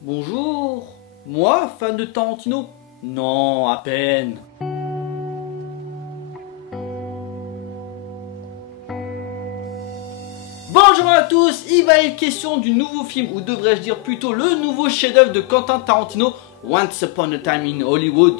Bonjour. Moi, fan de Tarantino? Non, à peine. Bonjour à tous, il va être question du nouveau film, ou devrais-je dire plutôt le nouveau chef-d'œuvre de Quentin Tarantino, Once Upon a Time in Hollywood.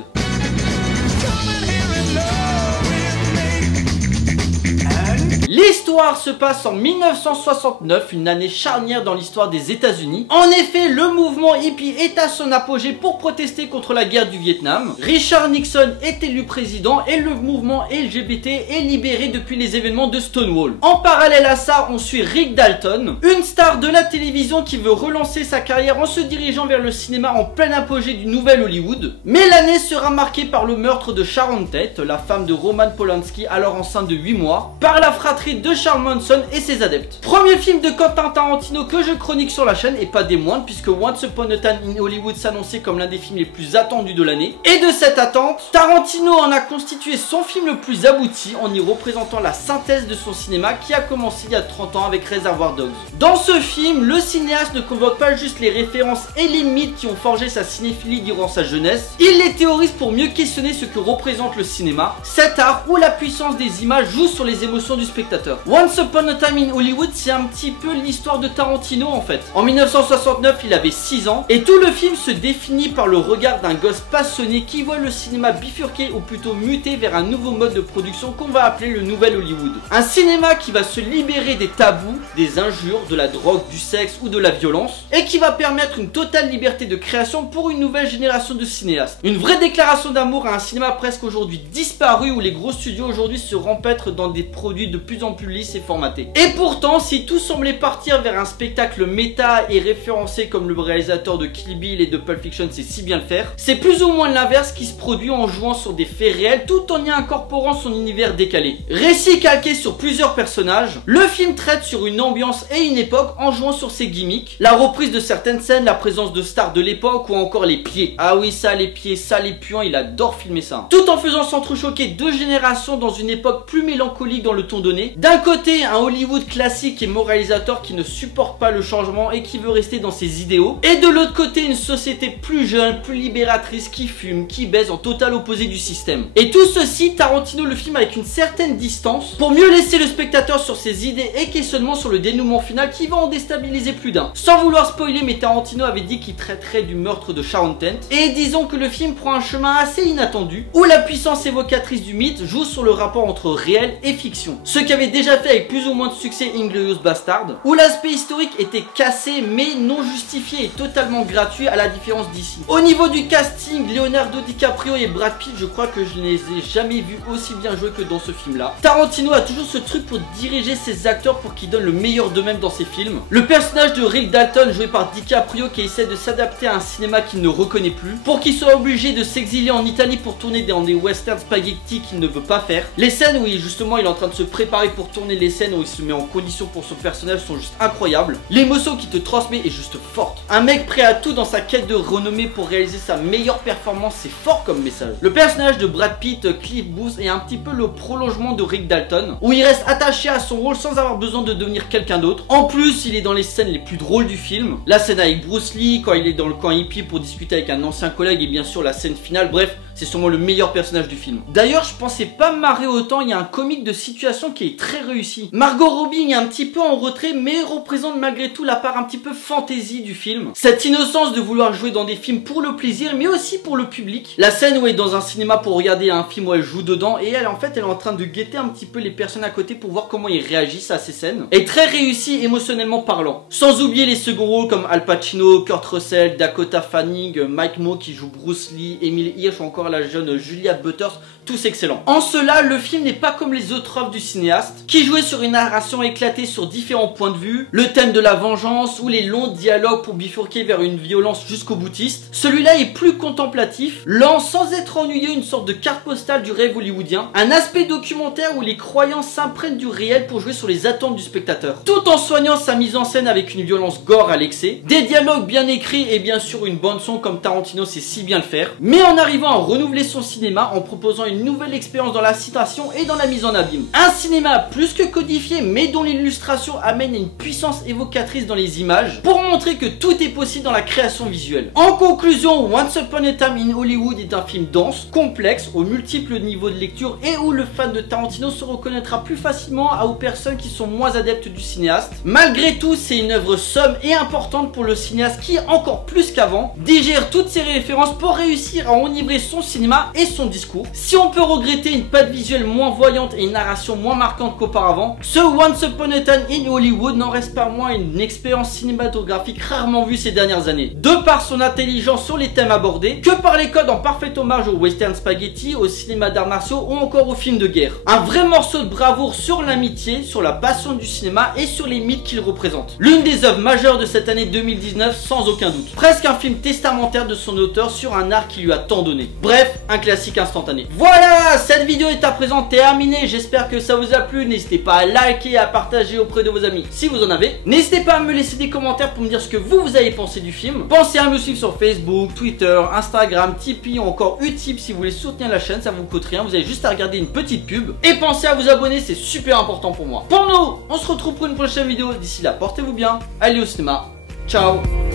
L'histoire se passe en 1969, une année charnière dans l'histoire des États-Unis. En effet, le mouvement hippie est à son apogée pour protester contre la guerre du Vietnam. Richard Nixon est élu président et le mouvement LGBT est libéré depuis les événements de Stonewall. En parallèle à ça, on suit Rick Dalton, une star de la télévision qui veut relancer sa carrière en se dirigeant vers le cinéma en plein apogée du nouvel Hollywood. Mais l'année sera marquée par le meurtre de Sharon Tate, la femme de Roman Polanski, alors enceinte de 8 mois, par la fratrie de Charles Manson et ses adeptes. Premier film de Quentin Tarantino que je chronique sur la chaîne, et pas des moindres, puisque Once Upon a Time in Hollywood s'annonçait comme l'un des films les plus attendus de l'année. Et de cette attente, Tarantino en a constitué son film le plus abouti en y représentant la synthèse de son cinéma qui a commencé il y a 30 ans avec Reservoir Dogs. Dans ce film, le cinéaste ne convoque pas juste les références et les mythes qui ont forgé sa cinéphilie durant sa jeunesse, il les théorise pour mieux questionner ce que représente le cinéma, cet art où la puissance des images joue sur les émotions du spectateur. Once Upon a Time in Hollywood, c'est un petit peu l'histoire de Tarantino en fait. En 1969, il avait 6 ans et tout le film se définit par le regard d'un gosse passionné qui voit le cinéma bifurquer ou plutôt muter vers un nouveau mode de production qu'on va appeler le nouvel Hollywood. Un cinéma qui va se libérer des tabous, des injures, de la drogue, du sexe ou de la violence et qui va permettre une totale liberté de création pour une nouvelle génération de cinéastes. Une vraie déclaration d'amour à un cinéma presque aujourd'hui disparu où les gros studios aujourd'hui se empêtrent dans des produits de plus en plus lisses et formatés. Et pourtant, si tout semblait partir vers un spectacle méta et référencé comme le réalisateur de Kill Bill et de Pulp Fiction sait si bien le faire, c'est plus ou moins l'inverse qui se produit en jouant sur des faits réels tout en y incorporant son univers décalé. Récit calqué sur plusieurs personnages, le film traite sur une ambiance et une époque en jouant sur ses gimmicks, la reprise de certaines scènes, la présence de stars de l'époque ou encore les pieds. Ah oui, ça les pieds, ça les puants, il adore filmer ça. Tout en faisant s'entrechoquer deux générations dans une époque plus mélancolique dans le ton donné. D'un côté, un Hollywood classique et moralisateur qui ne supporte pas le changement et qui veut rester dans ses idéaux. Et de l'autre côté, une société plus jeune, plus libératrice, qui fume, qui baise en total opposé du système. Et tout ceci, Tarantino le filme avec une certaine distance pour mieux laisser le spectateur sur ses idées et questionnement sur le dénouement final qui va en déstabiliser plus d'un. Sans vouloir spoiler, mais Tarantino avait dit qu'il traiterait du meurtre de Sharon Tate. Et disons que le film prend un chemin assez inattendu où la puissance évocatrice du mythe joue sur le rapport entre réel et fiction. Ce qu'avait déjà fait avec plus ou moins de succès Inglourious Bastard, où l'aspect historique était cassé mais non justifié et totalement gratuit à la différence d'ici. Au niveau du casting, Leonardo DiCaprio et Brad Pitt, je crois que je ne les ai jamais vus aussi bien jouer que dans ce film-là. Tarantino a toujours ce truc pour diriger ses acteurs pour qu'ils donnent le meilleur d'eux-mêmes dans ses films. Le personnage de Rick Dalton joué par DiCaprio qui essaie de s'adapter à un cinéma qu'il ne reconnaît plus, pour qu'il soit obligé de s'exiler en Italie pour tourner dans des westerns spaghetti qu'il ne veut pas faire. Les scènes où justement il est en train de se préparer pour tourner les scènes où il se met en condition pour son personnage sont juste incroyables. L'émotion qu'il te transmet est juste forte. Un mec prêt à tout dans sa quête de renommée pour réaliser sa meilleure performance, c'est fort comme message. Le personnage de Brad Pitt, Cliff Booth, est un petit peu le prolongement de Rick Dalton, où il reste attaché à son rôle sans avoir besoin de devenir quelqu'un d'autre. En plus, il est dans les scènes les plus drôles du film. La scène avec Bruce Lee, quand il est dans le camp hippie pour discuter avec un ancien collègue, et bien sûr la scène finale, bref, c'est sûrement le meilleur personnage du film. D'ailleurs, je pensais pas me marrer autant, il y a un comique de situation qui est très réussi. Margot Robbie est un petit peu en retrait, mais représente malgré tout la part un petit peu fantasy du film. Cette innocence de vouloir jouer dans des films pour le plaisir, mais aussi pour le public. La scène où elle est dans un cinéma pour regarder un film où elle joue dedans, et elle est en train de guetter un petit peu les personnes à côté pour voir comment ils réagissent à ces scènes. Et très réussi émotionnellement parlant. Sans oublier les seconds rôles comme Al Pacino, Kurt Russell, Dakota Fanning, Mike Moe qui joue Bruce Lee, Emile Hirsch ou encore la jeune Julia Butters, tous excellents. En cela, le film n'est pas comme les autres œuvres du cinéaste, qui jouait sur une narration éclatée sur différents points de vue, le thème de la vengeance ou les longs dialogues pour bifurquer vers une violence jusqu'au boutiste. Celui-là est plus contemplatif, lent sans être ennuyeux, une sorte de carte postale du rêve hollywoodien, un aspect documentaire où les croyants s'imprègnent du réel pour jouer sur les attentes du spectateur, tout en soignant sa mise en scène avec une violence gore à l'excès, des dialogues bien écrits et bien sûr une bande son comme Tarantino sait si bien le faire, mais en arrivant à renouveler son cinéma en proposant une une nouvelle expérience dans la citation et dans la mise en abîme. Un cinéma plus que codifié mais dont l'illustration amène une puissance évocatrice dans les images pour montrer que tout est possible dans la création visuelle. En conclusion, Once Upon a Time in Hollywood est un film dense, complexe, aux multiples niveaux de lecture et où le fan de Tarantino se reconnaîtra plus facilement aux personnes qui sont moins adeptes du cinéaste. Malgré tout, c'est une œuvre somme et importante pour le cinéaste qui, encore plus qu'avant, digère toutes ses références pour réussir à enivrer son cinéma et son discours. Si on peut regretter une patte visuelle moins voyante et une narration moins marquante qu'auparavant, ce Once Upon a Time in Hollywood n'en reste pas moins une expérience cinématographique rarement vue ces dernières années, de par son intelligence sur les thèmes abordés, que par les codes en parfait hommage au western spaghetti, au cinéma d'arts martiaux ou encore aux films de guerre. Un vrai morceau de bravoure sur l'amitié, sur la passion du cinéma et sur les mythes qu'il représente. L'une des œuvres majeures de cette année 2019 sans aucun doute. Presque un film testamentaire de son auteur sur un art qui lui a tant donné. Bref, un classique instantané. Voilà, cette vidéo est à présent terminée. J'espère que ça vous a plu. N'hésitez pas à liker et à partager auprès de vos amis si vous en avez. N'hésitez pas à me laisser des commentaires pour me dire ce que vous avez pensé du film. Pensez à me suivre sur Facebook, Twitter, Instagram, Tipeee ou encore Utip si vous voulez soutenir la chaîne. Ça vous coûte rien, vous avez juste à regarder une petite pub. Et pensez à vous abonner, c'est super important pour moi. Pour nous, on se retrouve pour une prochaine vidéo. D'ici là, portez-vous bien. Allez au cinéma. Ciao.